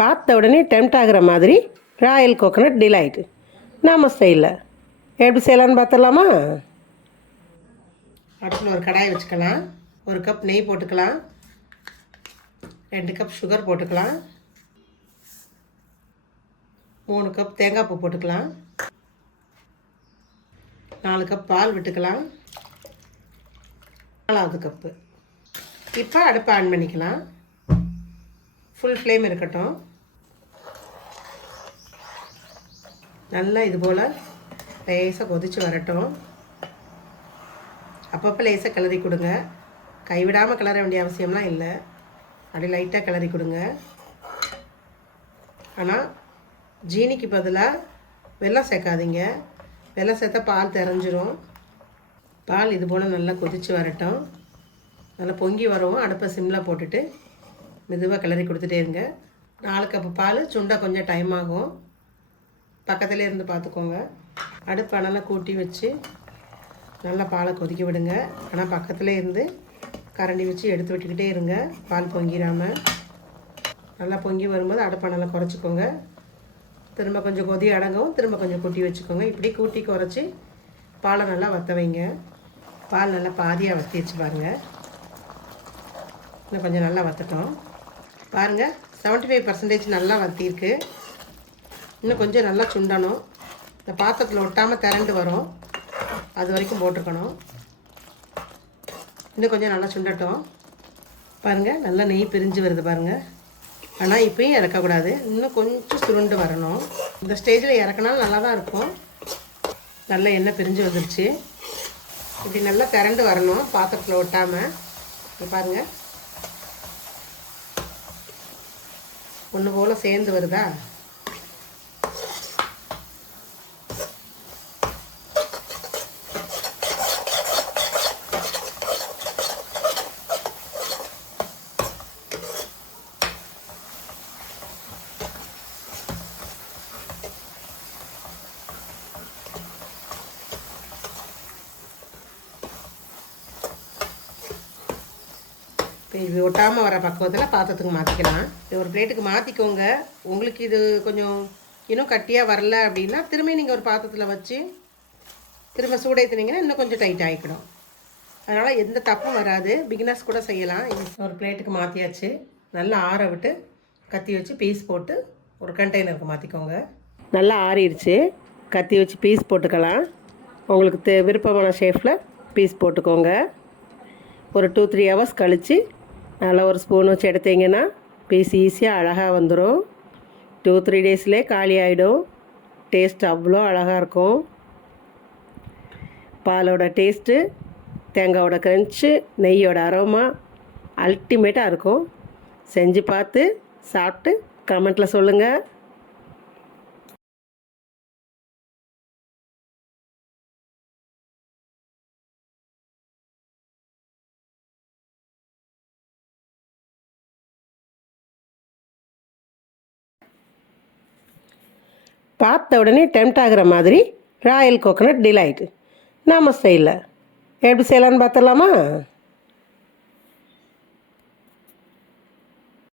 பார்த்த உடனே டெம்ட் ஆகிற மாதிரி ராயல் கோகனட் டிலைட் நம்ம ஸ்டைலில் எப்படி செய்யலான்னு பார்த்துடலாமா? அடுப்பில் ஒரு கடாய் வச்சுக்கலாம். 1 கப் நெய் போட்டுக்கலாம். 2 கப் சுகர் போட்டுக்கலாம். 3 கப் தேங்காய் பூ போட்டுக்கலாம். 4 கப் பால் விட்டுக்கலாம். 4வது கப்பு. இப்போ அடுப்பை ஆன் பண்ணிக்கலாம். ஃபுல் ஃப்ளேம் இருக்கட்டும். நல்லா இது போல் லேசாக கொதித்து வரட்டும். அப்பப்போ லேசாக கிளறி கொடுங்க. கைவிடாமல் கிளற வேண்டிய அவசியம்லாம் இல்லை. அப்படி லைட்டாக கிளறி கொடுங்க. ஆனால் ஜீனிக்கு பதிலாக வெல்லம் சேர்க்காதீங்க. வெல்லம் சேர்த்தா பால் தெரிஞ்சிரும். பால் இது போல் நல்லா கொதித்து வரட்டும். நல்லா பொங்கி வரவும் அடுப்பை சிம்மில் போட்டுட்டு மெதுவாக கிளறி கொடுத்துட்டே இருங்க. 4 கப்பு பால் சுண்டா கொஞ்சம் டைம் ஆகும். பக்கத்துலேயே இருந்து பார்த்துக்கோங்க. அடுப்பை நல்லா கூட்டி வச்சு நல்லா பாலை கொதிக்க விடுங்க. ஆனால் பக்கத்துலேயே இருந்து கரண்டி வச்சு எடுத்து விட்டுக்கிட்டே இருங்க, பால் பொங்கிடாமல். நல்லா பொங்கி வரும்போது அடுப்பை நல்லா குறைச்சிக்கோங்க. திரும்ப கொஞ்சம் கொதி அடங்கவும் திரும்ப கொஞ்சம் கூட்டி வச்சுக்கோங்க. இப்படி கூட்டி குறைச்சி பாலை நல்லா வற்ற வைங்க. பால் நல்லா பாதியாக வற்றி வச்சு பாருங்கள். இன்னும் கொஞ்சம் நல்லா வற்றட்டும். பாருங்கள், 75% நல்லா வற்றிருக்கு. இன்னும் கொஞ்சம் நல்லா சுண்டணும். இந்த பாத்திரத்தில் ஒட்டாமல் திரண்டு வரும், அது வரைக்கும் போட்டுக்கணும். இன்னும் கொஞ்சம் நல்லா சுண்டட்டும். பாருங்கள், நல்லா நெய் பிரிஞ்சு வருது பாருங்கள். ஆனால் இப்போயும் இறக்கக்கூடாது, இன்னும் கொஞ்சம் சுருண்டு வரணும். இந்த ஸ்டேஜில் இறக்கினாலும் நல்லா தான் இருக்கும். நல்லா எண்ணெய் பிரிஞ்சு வந்துருச்சு. இப்படி நல்லா திரண்டு வரணும், பாத்திரத்தில் ஒட்டாமல். பாருங்கள், ஒன்று போல் சேர்ந்து வருதா? இப்போ இது ஒட்டாமல் வர பக்குவத்தில் பாத்திரத்துக்கு மாற்றிக்கலாம். இது ஒரு பிளேட்டுக்கு மாற்றிக்கோங்க. உங்களுக்கு இது கொஞ்சம் இன்னும் கட்டியாக வரல அப்படின்னா திரும்பி நீங்கள் ஒரு பாத்திரத்தில் வச்சு திரும்ப சூடேற்றினீங்கன்னா இன்னும் கொஞ்சம் டைட் ஆகிக்கணும். அதனால் எந்த தப்பும் வராது, பிகினர்ஸ் கூட செய்யலாம். ஒரு பிளேட்டுக்கு மாற்றியாச்சு. நல்லா ஆற விட்டு கத்தி வச்சு பீஸ் போட்டு ஒரு கண்டெய்னருக்கு மாற்றிக்கோங்க. நல்லா ஆறிடுச்சு. கத்தி வச்சு பீஸ் போட்டுக்கலாம். உங்களுக்கு விருப்பமான ஷேப்பில் பீஸ் போட்டுக்கோங்க. ஒரு 2-3 ஹவர்ஸ் கழித்து நல்லா ஒரு ஸ்பூன் வச்சு எடுத்தீங்கன்னா பீஸ் ஈஸியாக அழகாக வந்துடும். 2-3 டேஸ்லேயே காலி ஆகிடும். டேஸ்ட் அவ்வளோ அழகாக இருக்கும். பாலோட டேஸ்ட்டு, தேங்காயோட க்ரன்ச்சு, நெய்யோட அரோமா அல்டிமேட்டாக இருக்கும். செஞ்சு பார்த்து சாப்பிட்டு கமெண்ட்டில் சொல்லுங்கள். பார்த்த உடனே டெம்ட் ஆகிற மாதிரி ராயல் கோகனட் டிலைட் நம்ம ஸ்டைலில் எப்படி செய்யலான்னு பார்த்துடலாமா?